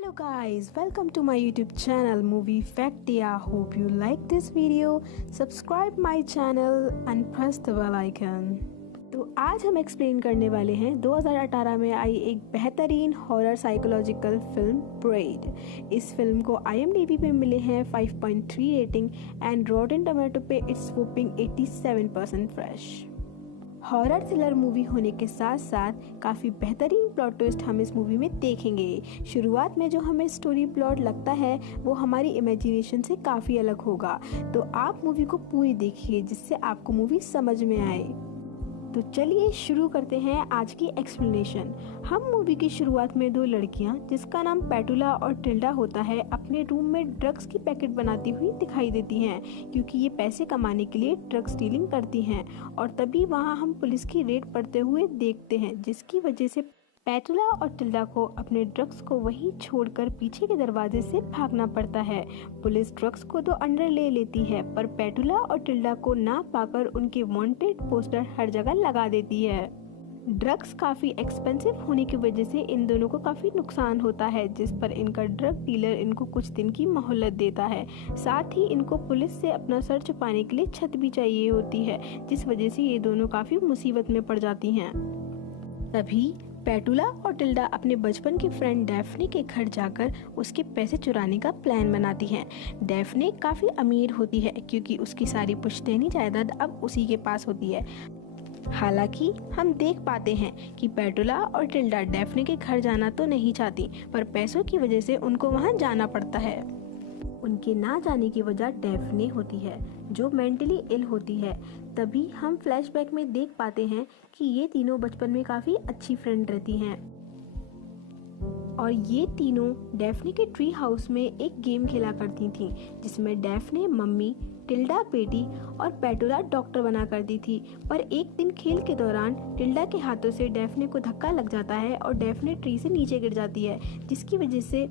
Hello guys, welcome to my YouTube channel Movie Factia. Hope you like this video. Subscribe my channel and press the bell icon. तो आज हम explain करने वाले हैं 2018 में आई एक बेहतरीन हॉरर साइकोलॉजिकल फिल्म ब्रेड। इस फिल्म को IMDb पे मिले हैं 5.3 रेटिंग एंड रॉटेन टोमेटो पे it's whooping 87% fresh. Horror thriller movie होने के साथ साथ काफ़ी बेहतरीन प्लॉट ट्विस्ट हम इस मूवी में देखेंगे। शुरुआत में जो हमें स्टोरी प्लॉट लगता है वो हमारी इमेजिनेशन से काफ़ी अलग होगा, तो आप मूवी को पूरी देखिए जिससे आपको मूवी समझ में आए। तो चलिए शुरू करते हैं आज की एक्सप्लेनेशन। हम मूवी की शुरुआत में दो लड़कियां जिसका नाम पेटुला और टिल्डा होता है अपने रूम में ड्रग्स की पैकेट बनाती हुई दिखाई देती हैं, क्योंकि ये पैसे कमाने के लिए ड्रग्स डीलिंग करती हैं। और तभी वहां हम पुलिस की रेड पड़ते हुए देखते हैं, जिसकी वजह से पेटुला और टिल्डा को अपने ड्रग्स को वहीं छोड़कर पीछे के दरवाजे से भागना पड़ता है। पुलिस ड्रग्स को तो अंदर ले लेती है, पर पेटुला और टिल्डा को ना पाकर उनके वांटेड पोस्टर हर जगह लगा देती है। ड्रग्स काफ़ी एक्सपेंसिव होने की वजह से इन दोनों को काफ़ी नुकसान होता है, जिस पर इनका ड्रग डीलर इनको कुछ दिन की मोहलत देता है। साथ ही इनको पुलिस से अपना सर छुपाने के लिए छत भी चाहिए होती है, जिस वजह से ये दोनों काफ़ी मुसीबत में पड़ जाती हैं। तभी पेटुला और टिल्डा अपने बचपन की फ्रेंड डैफ्ने के घर जाकर उसके पैसे चुराने का प्लान बनाती हैं। डैफ्ने काफ़ी अमीर होती है क्योंकि उसकी सारी पुश्तैनी जायदाद अब उसी के पास होती है। हालांकि हम देख पाते हैं कि पेटुला और टिल्डा डैफ्ने के घर जाना तो नहीं चाहती, पर पैसों की वजह से उनको वहां जाना पड़ता है। उनके ना जाने की वजह डैफ्ने होती है, जो मेंटली इल होती है। तभी हम फ्लैशबैक में देख पाते हैं कि ये तीनों बचपन में काफ़ी अच्छी फ्रेंड रहती हैं और ये तीनों डैफ्ने के ट्री हाउस में एक गेम खेला करती थीं, जिसमें डैफ्ने मम्मी, टिल्डा बेटी और पेटुला डॉक्टर बना करती थी। पर एक दिन खेल के दौरान टिल्डा के हाथों से डैफ्ने को धक्का लग जाता है और डैफ्ने ट्री से नीचे गिर जाती है, जिसकी वजह से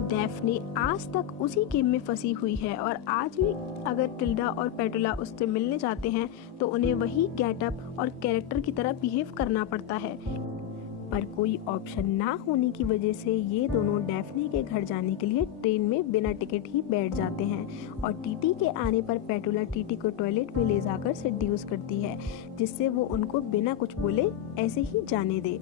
डैफ्ने आज तक उसी गेम में फंसी हुई है। और आज भी अगर टिल्डा और पेटुला उससे मिलने जाते हैं तो उन्हें वही गेटअप और कैरेक्टर की तरह बिहेव करना पड़ता है। पर कोई ऑप्शन ना होने की वजह से ये दोनों डैफ्ने के घर जाने के लिए ट्रेन में बिना टिकट ही बैठ जाते हैं। और टीटी के आने पर पेटुला टीटी को टॉयलेट में ले जाकर सेड्यूस करती है, जिससे वो उनको बिना कुछ बोले ऐसे ही जाने दे।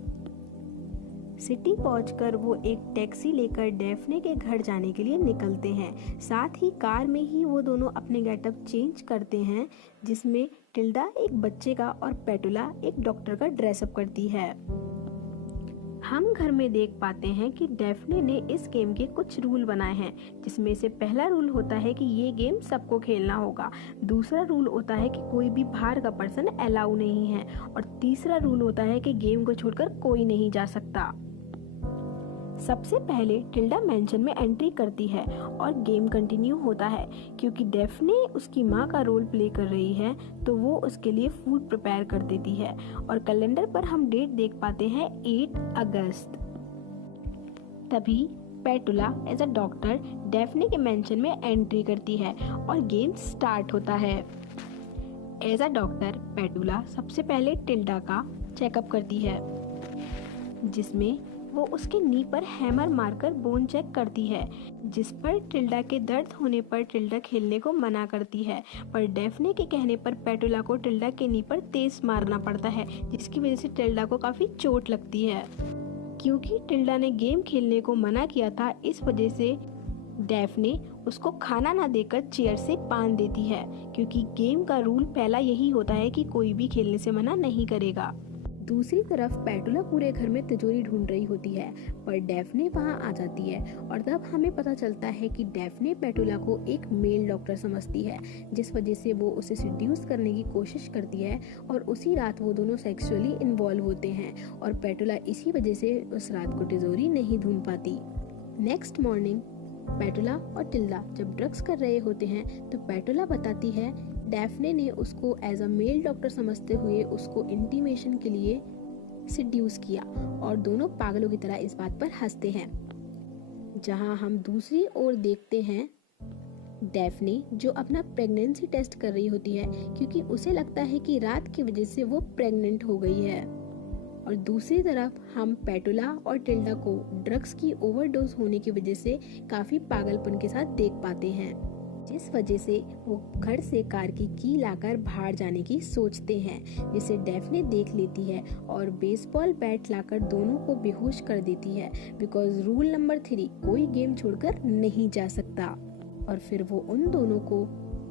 सिटी पहुंचकर वो एक टैक्सी लेकर डैफ्ने के घर जाने के लिए निकलते हैं। साथ ही कार में ही वो दोनों अपने गेटअप चेंज करते हैं, जिसमें टिल्डा एक बच्चे का और पेटुला एक डॉक्टर का ड्रेसअप करती है। हम घर में देख पाते हैं कि डैफ्ने ने इस गेम के कुछ रूल बनाए हैं, जिसमें से पहला रूल होता है कि ये गेम सबको खेलना होगा। दूसरा रूल होता है कि कोई भी बाहर का पर्सन अलाउ नहीं है। और तीसरा रूल होता है कि गेम को छोड़कर कोई नहीं जा सकता। सबसे पहले टिल्डा मेंशन में एंट्री करती है और गेम कंटिन्यू होता है। क्योंकि डैफ्ने उसकी माँ का रोल प्ले कर रही है, तो वो उसके लिए फूड प्रिपेयर कर देती है। और कैलेंडर पर हम डेट देख पाते हैं 8 अगस्त। तभी पेटुला एज अ डॉक्टर डैफ्ने के मेंशन में एंट्री करती है और गेम स्टार्ट होता है। एज अ डॉक्टर पेटुला सबसे पहले टिल्डा का चेकअप करती है, जिसमें वो उसके नी पर हैमर मारकर बोन चेक करती है, जिस पर टिल्डा के दर्द होने पर टिल्डा खेलने को मना करती है। पर डैफ्ने के कहने पर पेटुला को टिल्डा के नी पर तेज मारना पड़ता है, जिसकी वजह से टिल्डा को काफी चोट लगती है। क्योंकि टिल्डा ने गेम खेलने को मना किया था, इस वजह से डैफ्ने उसको खाना ना देकर चेयर से बांध देती है, क्योंकि गेम का रूल पहला यही होता है कि कोई भी खेलने से मना नहीं करेगा। दूसरी तरफ पेटुला पूरे घर में तिजोरी ढूंढ रही होती है, पर डैफ्ने वहां आ जाती है। और तब हमें पता चलता है कि डैफ्ने पेटुला को एक मेल डॉक्टर समझती है, जिस वजह से वो उसे सिड्यूस करने की कोशिश करती है। और उसी रात वो दोनों सेक्सुअली इन्वॉल्व होते हैं और पेटुला इसी वजह से उस रात को तिजोरी नहीं ढूंढ पाती। नेक्स्ट मॉर्निंग पेटुला और टिल्डा जब ड्रग्स कर रहे होते हैं, तो पेटुला बताती है डैफ्ने ने उसको एज अ मेल डॉक्टर समझते हुए उसको इंटीमेशन के लिए सिड्यूस किया। और दोनों पागलों की तरह इस बात पर हंसते हैं। जहां हम दूसरी ओर देखते हैं डैफ्ने, जो अपना प्रेगनेंसी टेस्ट कर रही होती है, क्योंकि उसे लगता है कि रात की वजह से वो प्रेग्नेंट हो गई है। और दूसरी तरफ हम पेटुला और टिल्डा को ड्रग्स की ओवरडोज होने की वजह से काफी पागलपन के साथ देख पाते हैं, जिस वजह से वो घर से कार की लाकर बाहर जाने की सोचते हैं, जिसे डैफ्ने देख लेती है और बेसबॉल बैट लाकर दोनों को बेहोश कर देती है। बिकॉज रूल नंबर 3, कोई गेम छोड़कर नहीं जा सकता। और फिर वो उन दोनों को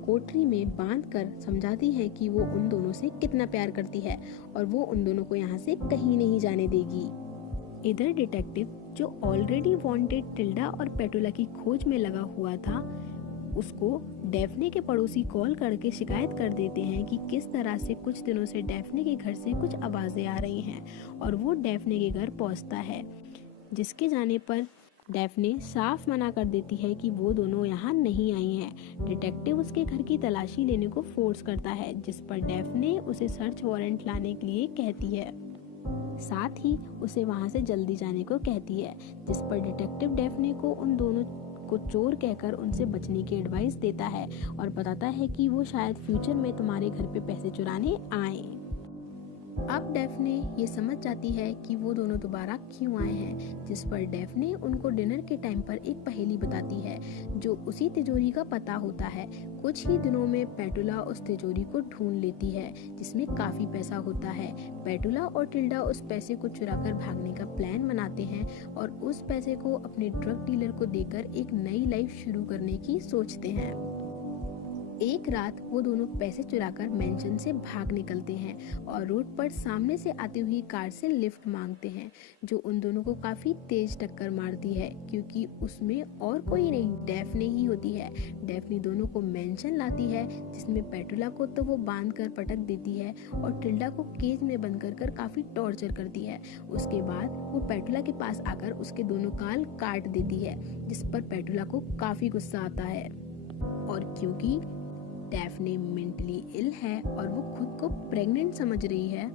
कोठरी में बांधकर समझाती है कि वो उन दोनों से कितना प्यार करती है और वो उन दोनों को यहाँ से कहीं नहीं जाने देगी। इधर डिटेक्टिव, जो ऑलरेडी वांटेड टिल्डा और पेटुला की खोज में लगा हुआ था, उसको डैफ्ने के पड़ोसी कॉल करके शिकायत कर देते हैं कि किस तरह से कुछ दिनों से डैफ्ने के घर से कुछ आवाजें आ रही हैं, और वो डैफ्ने के घर पहुंचता है, जिसके जाने पर डैफ्ने साफ मना कर देती है कि वो दोनों यहाँ नहीं आई हैं। डिटेक्टिव उसके घर की तलाशी लेने को फोर्स करता है, जिस पर डैफ्ने उसे सर्च वारंट लाने के लिए कहती है, साथ ही उसे वहाँ से जल्दी जाने को कहती है, जिस पर डिटेक्टिव डैफ्ने को उन दोनों को चोर कहकर उनसे बचने की एडवाइस देता है और बताता है कि वो शायद फ्यूचर में तुम्हारे घर पे पैसे चुराने आए। अब डैफ्ने ये समझ जाती है कि वो दोनों दोबारा क्यों आए हैं, जिस पर डैफ्ने उनको डिनर के टाइम पर एक पहेली बताती है, जो उसी तिजोरी का पता होता है। कुछ ही दिनों में पेटुला उस तिजोरी को ढूंढ लेती है, जिसमें काफी पैसा होता है। पेटुला और टिल्डा उस पैसे को चुराकर भागने का प्लान बनाते हैं और उस पैसे को अपने ड्रग डीलर को देकर एक नई लाइफ शुरू करने की सोचते हैं। एक रात वो दोनों पैसे चुराकर मेंशन से भाग निकलते हैं और रोड पर सामने से आती हुई कार से लिफ्ट मांगते हैं, जो उन दोनों को काफी तेज टक्कर मारती है, क्योंकि उसमें और कोई नहीं, डैफ्ने ही होती है। डैफ्ने दोनों को मेंशन लाती है, जिसमें पेटुला को तो वो बांध कर पटक देती है और टिल्डा को केज में बंद कर काफी टॉर्चर करती है। उसके बाद वो पेटुला के पास आकर उसके दोनों काल काट देती है, जिस पर पेटुला को काफी गुस्सा आता है। और क्योंकि डैफ्ने मेंटली इल है और वो खुद को प्रेग्नेंट समझ रही है,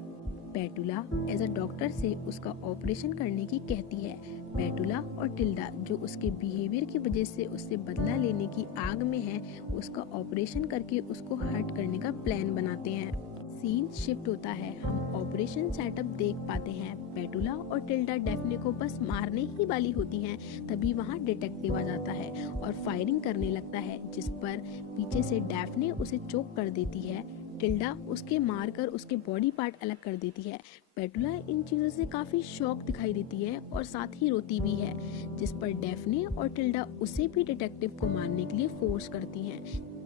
पेटुला एज अ डॉक्टर से उसका ऑपरेशन करने की कहती है। पेटुला और टिल्डा, जो उसके बिहेवियर की वजह से उससे बदला लेने की आग में है, उसका ऑपरेशन करके उसको हर्ट करने का प्लान बनाते हैं। सीन शिफ्ट होता है, हम ऑपरेशन सेटअप देख पाते हैं। पेटुला और टिल्डा डैफ्ने को बस मारने ही वाली होती हैं, तभी वहाँ डिटेक्टिव आ जाता है और फायरिंग करने लगता है, जिस पर पीछे से डैफ्ने उसे चोक कर देती है। टिल्डा उसके मारकर उसके बॉडी पार्ट अलग कर देती है। पेटुला इन चीज़ों से काफ़ी शॉक दिखाई देती है और साथ ही रोती भी है, जिस पर डैफ्ने और टिल्डा उसे भी डिटेक्टिव को मारने के लिए फोर्स करती हैं,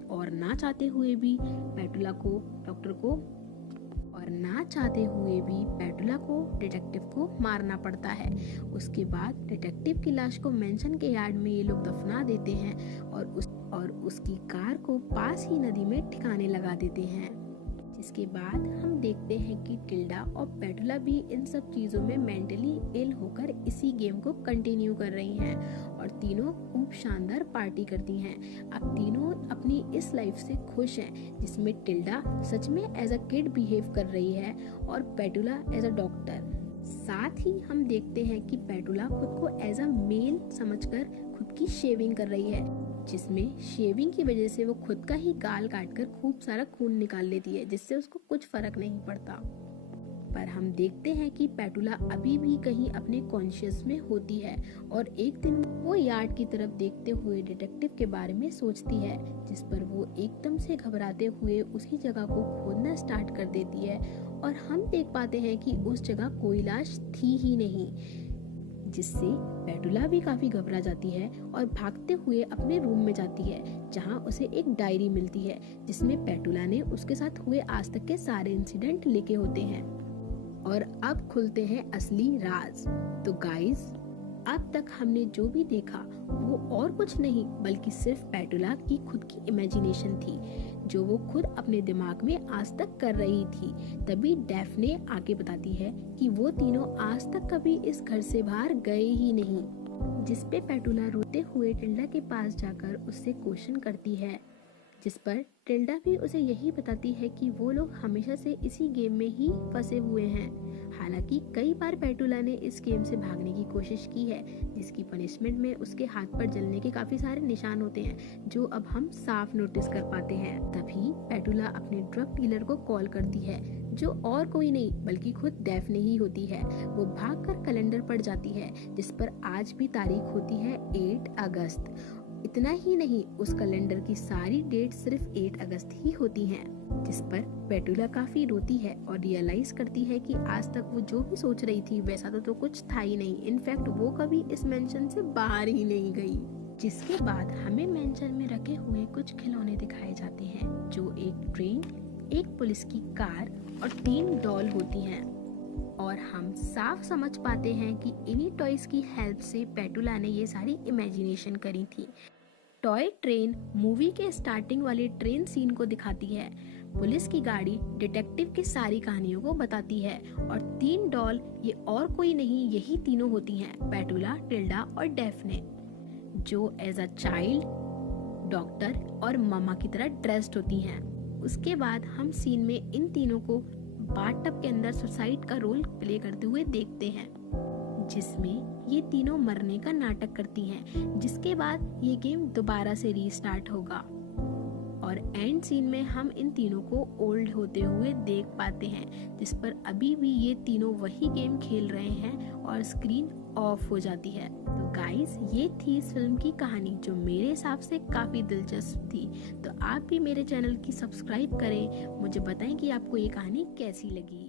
और ना चाहते हुए भी पेटुला को पेटुला को डिटेक्टिव को मारना पड़ता है। उसके बाद डिटेक्टिव की लाश को मेंशन के यार्ड में ये लोग दफना देते हैं और उसकी कार को पास ही नदी में ठिकाने लगा देते हैं। जिसके बाद हम देखते हैं कि टिल्डा और पेटुला भी इन सब चीज़ों में मेंटली इल होकर इसी गेम को कंटिन्यू कर रही हैं और तीनों खूब शानदार पार्टी करती हैं। अब तीनों अपनी इस लाइफ से खुश हैं, जिसमें टिल्डा सच में एज अ किड बिहेव कर रही है और पेटुला एज अ डॉक्टर। साथ ही हम देखते हैं कि पेटुला खुद को एज अ मेल समझकर खुद की शेविंग कर रही है, जिसमें शेविंग की वजह से वो खुद का ही गाल काटकर खूब सारा खून निकाल लेती है, जिससे उसको कुछ फर्क नहीं पड़ता। पर हम देखते हैं कि पेटुला अभी भी कहीं अपने कॉन्शियस में होती है और एक दिन वो यार्ड की तरफ देखते हुए डिटेक्टिव के बारे में सोचती है, जिस पर वो एकदम से घबराते हुए उसी जगह को खोदना स्टार्ट कर देती है और हम देख पाते हैं कि उस जगह कोई लाश थी ही नहीं, जिससे पेटुला भी काफी घबरा जाती है और भागते हुए अपने रूम में जाती है, जहां उसे एक डायरी मिलती है, जिसमें पेटुला ने उसके साथ हुए आज तक के सारे इंसिडेंट लिखे होते हैं। और अब खुलते हैं असली राज। तो गाइस, अब तक हमने जो भी देखा वो और कुछ नहीं बल्कि सिर्फ पेटुला की खुद की इमेजिनेशन थी, जो वो खुद अपने दिमाग में आज तक कर रही थी। तभी डैफ्ने आके बताती है कि वो तीनों आज तक कभी इस घर से बाहर गए ही नहीं, जिस पे पेटुला रोते हुए टिल्डा के पास जाकर उससे क्वेश्चन करती है, जिस पर टिल्डा भी उसे यही बताती है कि वो लोग हमेशा से इसी गेम में ही फंसे हुए हैं। हालांकि कई बार पेटुला ने इस गेम से भागने की कोशिश की है, जिसकी पनिशमेंट में उसके हाथ पर जलने के काफी सारे निशान होते हैं, जो अब हम साफ नोटिस कर पाते हैं। तभी पेटुला अपने ड्रग डीलर को कॉल करती है, जो और कोई नहीं बल्कि खुद डैफ्ने ही होती है। वो भागकर कैलेंडर पर जाती है जिस पर आज भी तारीख होती है 8 अगस्त। इतना ही नहीं, उस कैलेंडर की सारी डेट सिर्फ 8 अगस्त ही होती हैं, जिस पर पेटुला काफी रोती है और रियलाइज करती है कि आज तक वो जो भी सोच रही थी वैसा तो कुछ था ही नहीं। इनफैक्ट वो कभी इस मेंशन से बाहर ही नहीं गई। जिसके बाद हमें मेंशन में रखे हुए कुछ खिलौने दिखाए जाते हैं, जो एक ट्रेन, एक पुलिस की कार और 3 डॉल होती हैं। और हम साफ समझ पाते हैं कि इन्हीं टॉयज की हेल्प से पेटुला ने ये सारी इमेजिनेशन करी थी। टॉय ट्रेन मूवी के स्टार्टिंग वाली ट्रेन सीन को दिखाती है। पुलिस की गाड़ी डिटेक्टिव की सारी कहानियों को बताती है। और 3 डॉल ये और कोई नहीं, यही तीनों होती हैं, पेटुला, टिल्डा और डैफ्ने, जो एज अ चाइल्ड डॉक्टर और मम्मा की तरह ड्रेस्ड होती हैं। उसके बाद हम सीन में इन तीनों को बाथटब के अंदर सुसाइड का रोल प्ले करते हुए देखते हैं, जिसमें ये तीनों मरने का नाटक करती हैं। जिसके बाद ये गेम दोबारा से रीस्टार्ट होगा और एंड सीन में हम इन तीनों को ओल्ड होते हुए देख पाते हैं, जिस पर अभी भी ये तीनों वही गेम खेल रहे हैं और स्क्रीन ऑफ हो जाती है। तो गाइस, ये थी इस फिल्म की कहानी, जो मेरे हिसाब से काफी दिलचस्प थी। तो आप भी मेरे चैनल की सब्सक्राइब करें, मुझे बताएं कि आपको ये कहानी कैसी लगी।